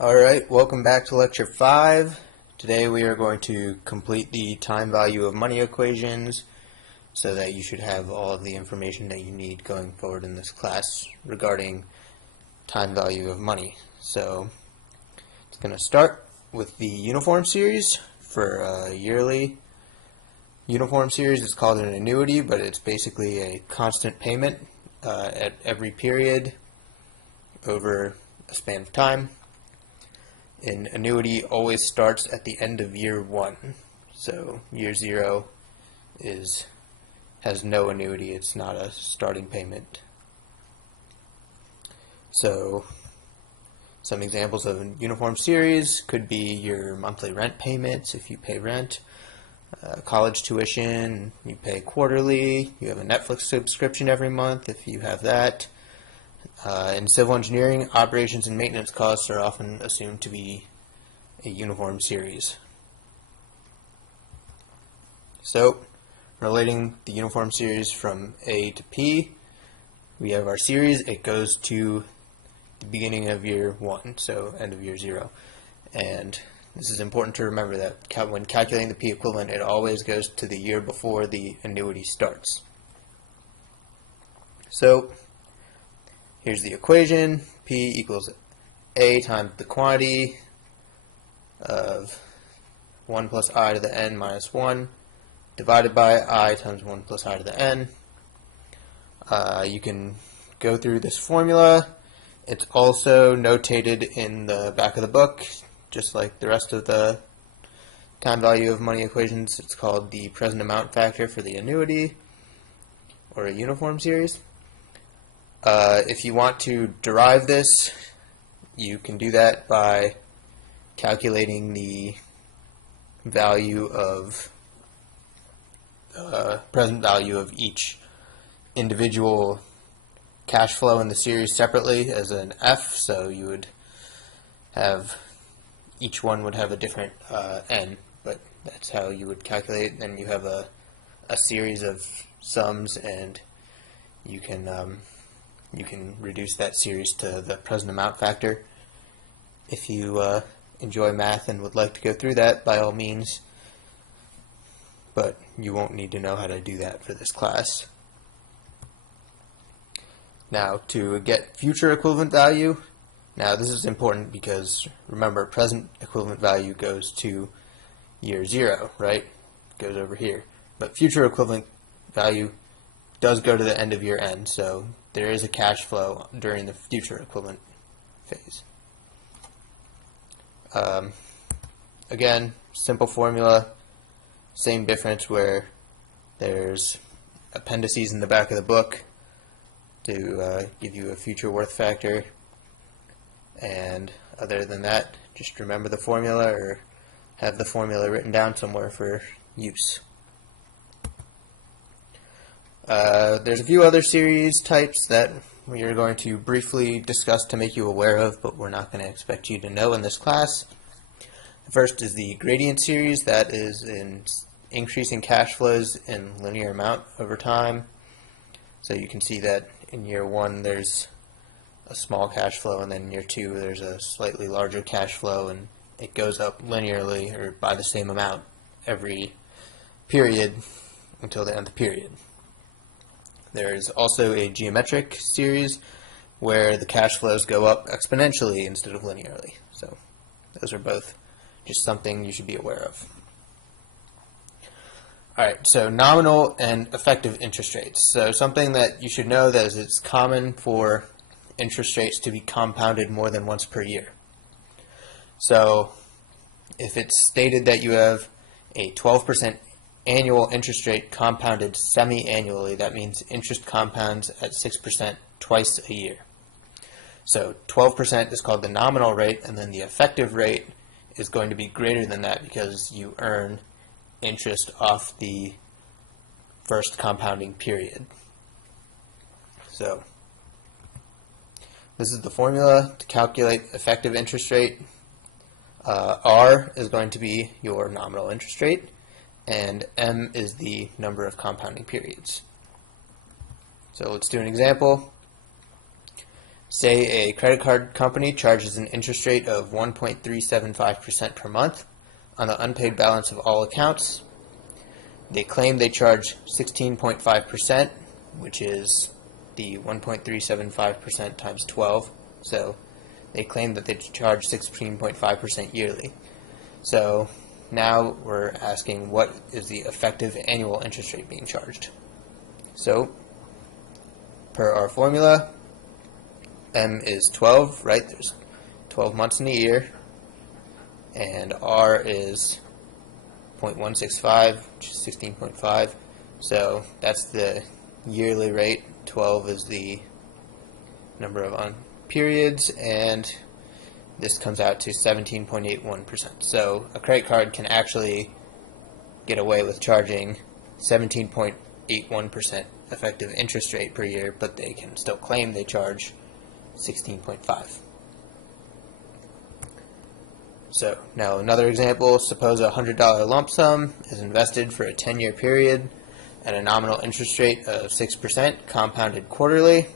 Alright, welcome back to Lecture 5. Today we are going to complete the time value of money equations so that you should have all of the information that you need going forward in this class regarding time value of money. So it's going to start with the uniform series. For a yearly uniform series, it's called an annuity, but it's basically a constant payment at every period over a span of time. An annuity always starts at the end of year 1. So year 0 has no annuity. It's not a starting payment. So some examples of a uniform series could be your monthly rent payments if you pay rent, college tuition, you pay quarterly, you have a Netflix subscription every month if you have that. In civil engineering, operations and maintenance costs are often assumed to be a uniform series. So, relating the uniform series from A to P, we have our series. It goes to the beginning of year 1, so end of year 0. And this is important to remember that when calculating the P equivalent, it always goes to the year before the annuity starts. So, here's the equation. P equals A times the quantity of 1 plus I to the n minus 1 divided by I times 1 plus I to the n. You can go through this formula. It's also notated in the back of the book, just like the rest of the time value of money equations. It's called the present amount factor for the annuity or a uniform series. If you want to derive this, you can do that by calculating the value of present value of each individual cash flow in the series separately as an F. So you would have, each one would have a different N, but that's how you would calculate it. Then you have a series of sums, and you can reduce that series to the present amount factor. If you enjoy math and would like to go through that, by all means, but you won't need to know how to do that for this class. Now, to get future equivalent value, now this is important because remember, present equivalent value goes to year 0, right? It goes over here. But future equivalent value does go to the end of year n, so there is a cash flow during the future equivalent phase. Again, simple formula, same difference where there's appendices in the back of the book to give you a future worth factor, and other than that, just remember the formula or have the formula written down somewhere for use. There's a few other series types that we are going to briefly discuss to make you aware of, but we're not going to expect you to know in this class. The first is the gradient series. That is in increasing cash flows in linear amount over time. So you can see that in year 1 there's a small cash flow, and then in year 2 there's a slightly larger cash flow, and it goes up linearly or by the same amount every period until the nth period. There's also a geometric series where the cash flows go up exponentially instead of linearly. So those are both just something you should be aware of. Alright, so nominal and effective interest rates. So something that you should know that is it's common for interest rates to be compounded more than once per year. So if it's stated that you have a 12% annual interest rate compounded semi-annually, that means interest compounds at 6% twice a year. So 12% is called the nominal rate, and then the effective rate is going to be greater than that because you earn interest off the first compounding period. So this is the formula to calculate effective interest rate. R is going to be your nominal interest rate, and M is the number of compounding periods. So let's do an example. Say a credit card company charges an interest rate of 1.375% per month on the unpaid balance of all accounts. They claim they charge 16.5%, which is the 1.375% times 12. So they claim that they charge 16.5% yearly. So now we're asking, what is the effective annual interest rate being charged? So per our formula, M is 12, right? There's 12 months in a year. And R is 0.165, which is 16.5. So that's the yearly rate. 12 is the number of periods, and this comes out to 17.81%. So a credit card can actually get away with charging 17.81% effective interest rate per year, but they can still claim they charge 16.5. So now another example, suppose a $100 lump sum is invested for a 10-year period at a nominal interest rate of 6% compounded quarterly.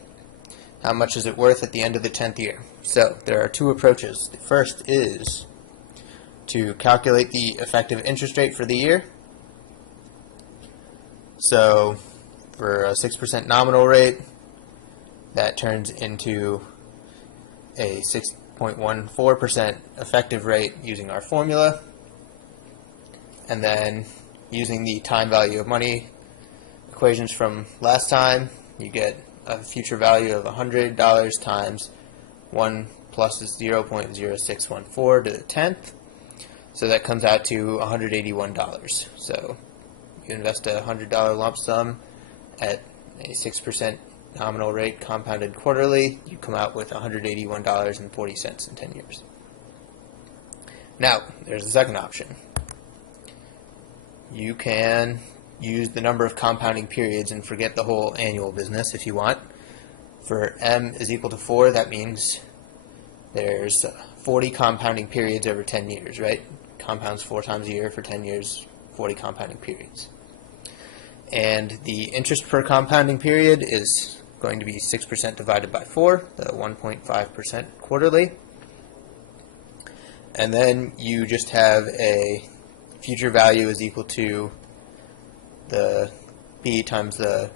How much is it worth at the end of the 10th year? So there are two approaches. The first is to calculate the effective interest rate for the year. So for a 6% nominal rate, that turns into a 6.14% effective rate using our formula. And then using the time value of money equations from last time, you get a future value of $100 times 1 plus 0.0614 to the 10th. So that comes out to $181. So you invest a $100 lump sum at a 6% nominal rate compounded quarterly, you come out with $181.40 in 10 years. Now, there's the second option. You can use the number of compounding periods and forget the whole annual business if you want. For M is equal to 4, that means there's 40 compounding periods over 10 years, right? Compounds 4 times a year for 10 years, 40 compounding periods. And the interest per compounding period is going to be 6% divided by 4, the 1.5% quarterly. And then you just have a future value is equal to the B times the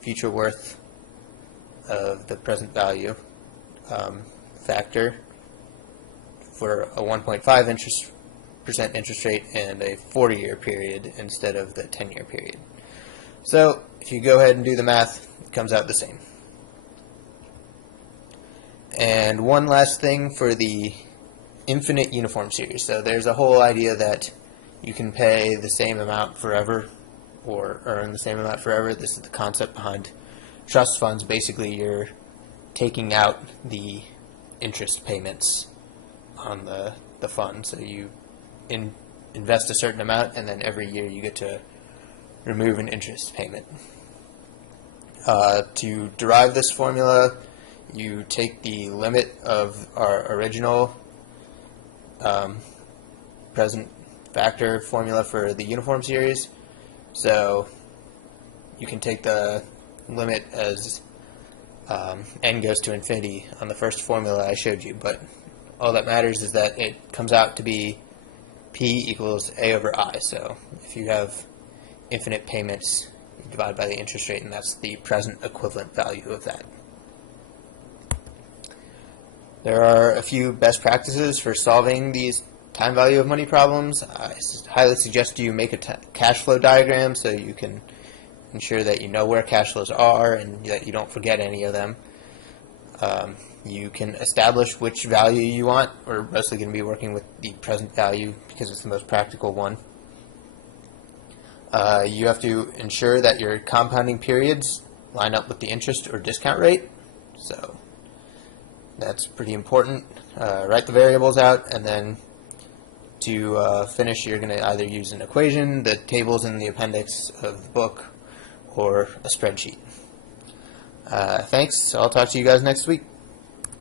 future worth of the present value factor for a 1.5% interest rate and a 40-year period instead of the 10-year period. So if you go ahead and do the math, it comes out the same. And one last thing for the infinite uniform series. So there's a whole idea that you can pay the same amount forever or earn the same amount forever. This is the concept behind trust funds. Basically, you're taking out the interest payments on the fund. So you invest a certain amount, and then every year you get to remove an interest payment. To derive this formula, you take the limit of our original present factor formula for the uniform series. So you can take the limit as n goes to infinity on the first formula I showed you, but all that matters is that it comes out to be P equals A over I. So if you have infinite payments, you divide by the interest rate, and that's the present equivalent value of that. There are a few best practices for solving these time value of money problems. I highly suggest you make a cash flow diagram so you can ensure that you know where cash flows are and that you don't forget any of them. You can establish which value you want. We're mostly going to be working with the present value because it's the most practical one. You have to ensure that your compounding periods line up with the interest or discount rate. So that's pretty important. Write the variables out, and then to finish, you're going to either use an equation, the tables in the appendix of the book, or a spreadsheet. Thanks. I'll talk to you guys next week.